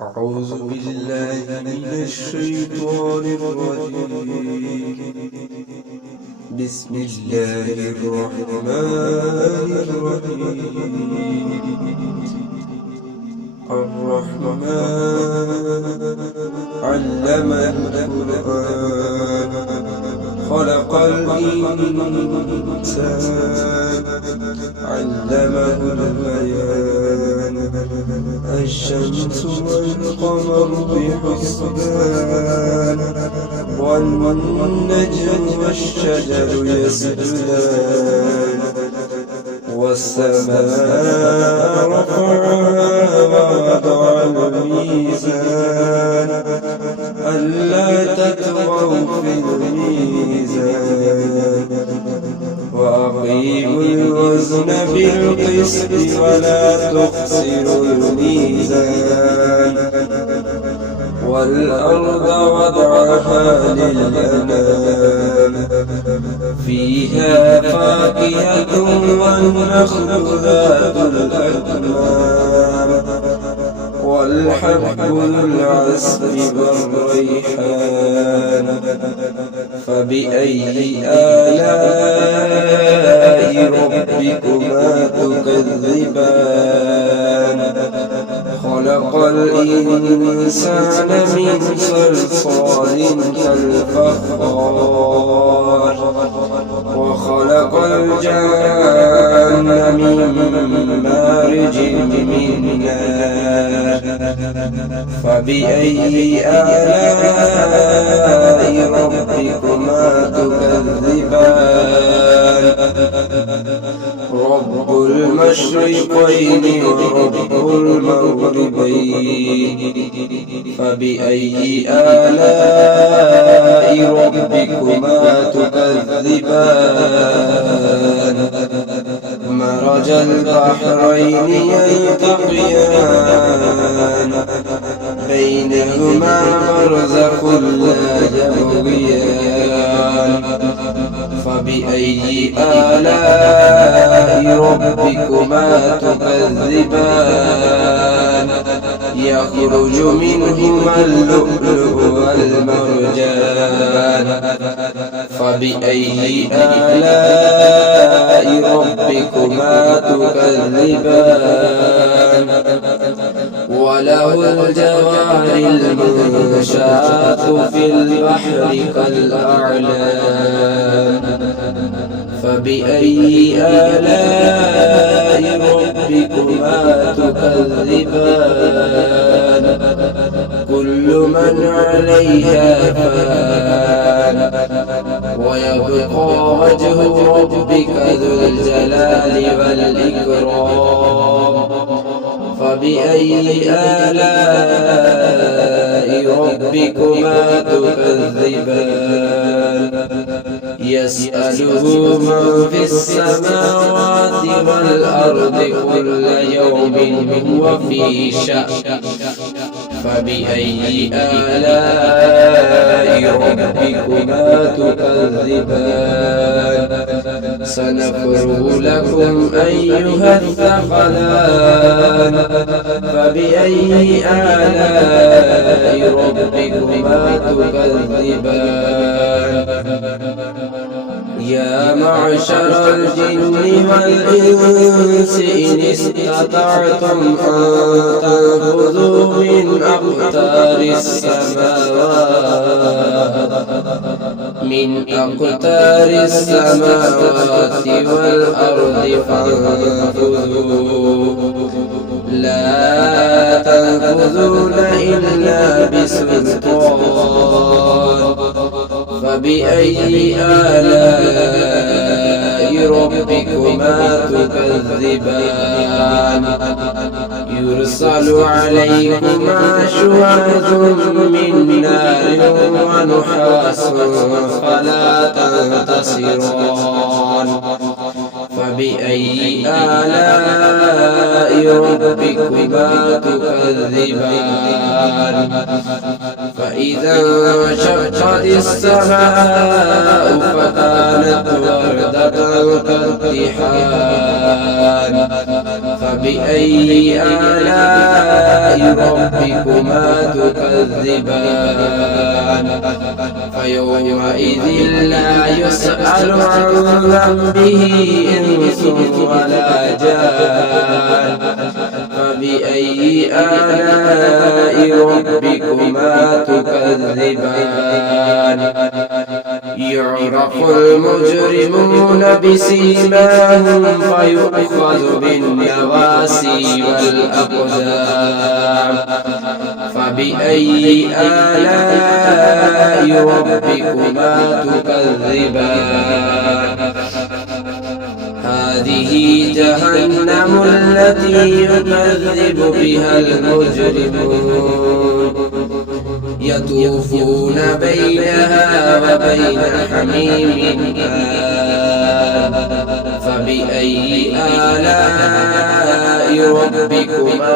أعوذ بالله من الشيطان الرجيم. بسم الله الرحمن الرحيم. الرحمن علم القرآن خلق الإنسان علمه البيان. الشمس والقمر بحسبان والنجم والشجر يسجدان والسماء رفعها ووضع الميزان ألا تطغوا في الميزان وأقيموا الوزن بالقسط ولا تخسروا الميزان والأرض وضعها للأنام فيها فاكهة والنخل ذات الأكمام والحب ذو العصف والريحان. فبأي آلاء ربكما تكذبان خلق الإنسان من صلصال كالفخار وخلق الجان من مارج من نار. فبأي آلاء ربكما تكذبان رب المشرقين ورب المغربين. فبأي آلاء ربكما تكذبان مرج البحرين يلتقيان بينهما برزخ لا يبغيان. فبأي آلاء ربكما تكذبان يخرج منهما اللؤلؤ والمرجان. فبأي آلاء ربكما تكذبان وله الجوار المنشآت في البحر كالأعلام. فبأي آلاء ربكما تكذبان كل من عليها فان ويبقى وجه ربك ذو الجلال والإكرام. فبأي آلاء ربكما تكذبان يسأله من في السماوات والأرض كل يوم هو في شأن. فبأي آلاء ربكما تكذبان سنفرغ لكم أيها الثقلان. فبأي آلاء ربكما تكذبان يا معشر الجن والإنس إن استطعتم أن تنفذوا من أقطار السماوات والأرض فانفذوا لا تنفذون إلا بسلطان. فبأي آلاء ربكما تكذبان يرسل عليكما شواظ من نار ونحاس فلا تنتصران. فبأي آلاء ربكما تكذبان فإذا انشقت السماء فكانت وردة كالدحان. فبأي آلاء ربكما تكذبان فيومئذ لا يسأل عن ذنبه إنس ولا جان فبأي آلاء ربكما تكذبان يعرف المجرمون بسيماهم فيؤخذ بالنواسي والأقدام فبأي آلاء ربكما تكذبان هذه جهنم التي يكذب بها المجرمون يطوفون بينها وبين حميم آن فبأي آلاء ربكما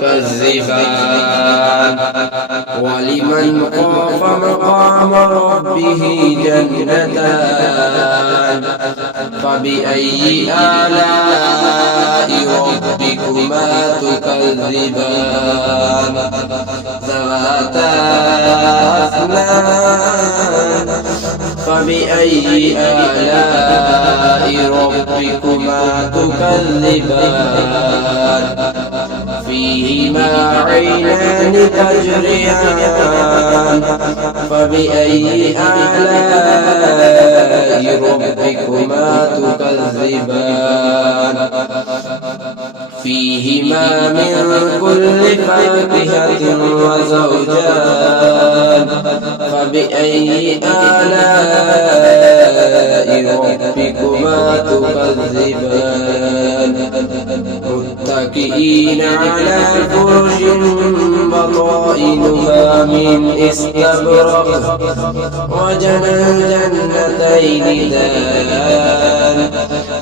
تكذبان ولمن خاف مقام ربه جنتان فبأي آلاء ربكما تكذبان ذواتا أفنان فبأي آلاء ربكما تكذبان فيهما عينان تجريان فبأي آلاء ربكما تكذبان فيهما من كل فاكهة وزوجان فبأي آلاء ربكما تكذبان متكئين على فرش بطائنها من استبرق وجنى الجنتين دان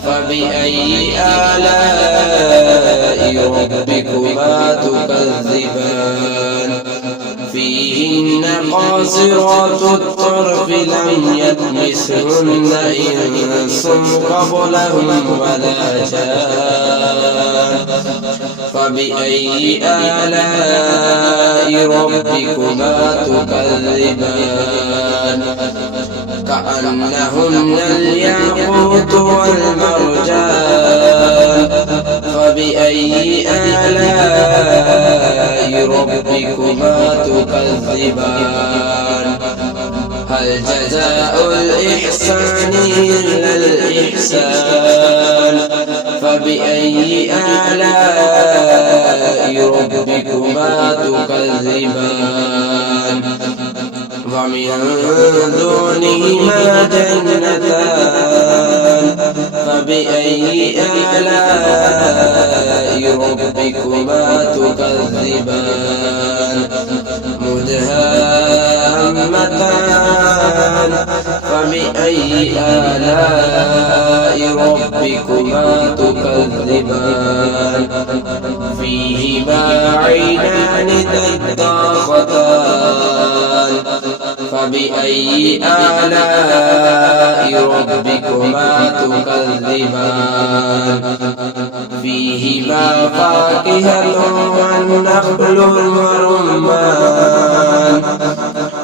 فبأي آلاء ربكما تكذبان فيهن قاصرات الطرف لم يطمثهن إنس قبلهم ولا جان فبأي آلاء ربكما تكذبان كأنهن الياقوت والمرجان فبأي آلاء ربكما تكذبان هل جزاء الإحسان إلا الإحسان فبأي آلاء ربكما تكذبان ومن دونهما جنتان فبأي آلاء ربكما تكذبان مدهامتان فبأي آلاء ربكما تكذبان فيهما عينان تضاختان فبأي آلاء ربكما تكذبان فيهما فاكهة والنخل والرمان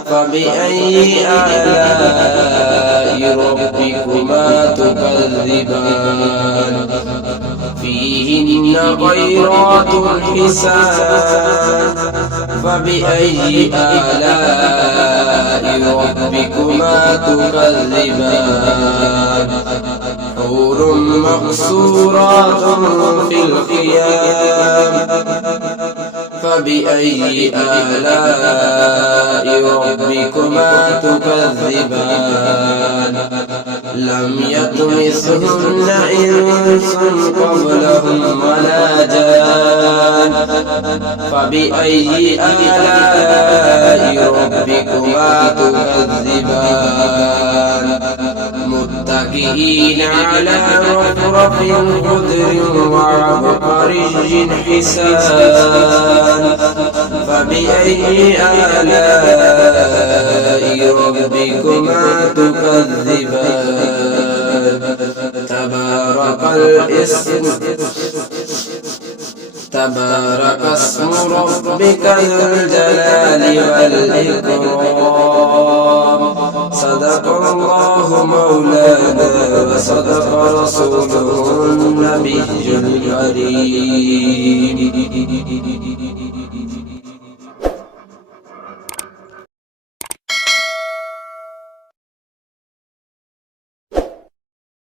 فبأي آلاء ربكما تكذبان فيهن خيرات حسان فبأي آلاء ربكما تكذبان حور مقصورات في الخيام فبأي آلاء ربكما تكذبان لم يطمثهن إنس قبلهم ولا جان فبأي آلاء ربكما تكذبان متكئين على رفرف خضر وعبقري حسان فبأي آلاء ربكما تكذبان تبارك الاسم تبارك اسم ربك ذو الجلال والإكرام صدق الله مولانا وصدق رسوله النبي الكريم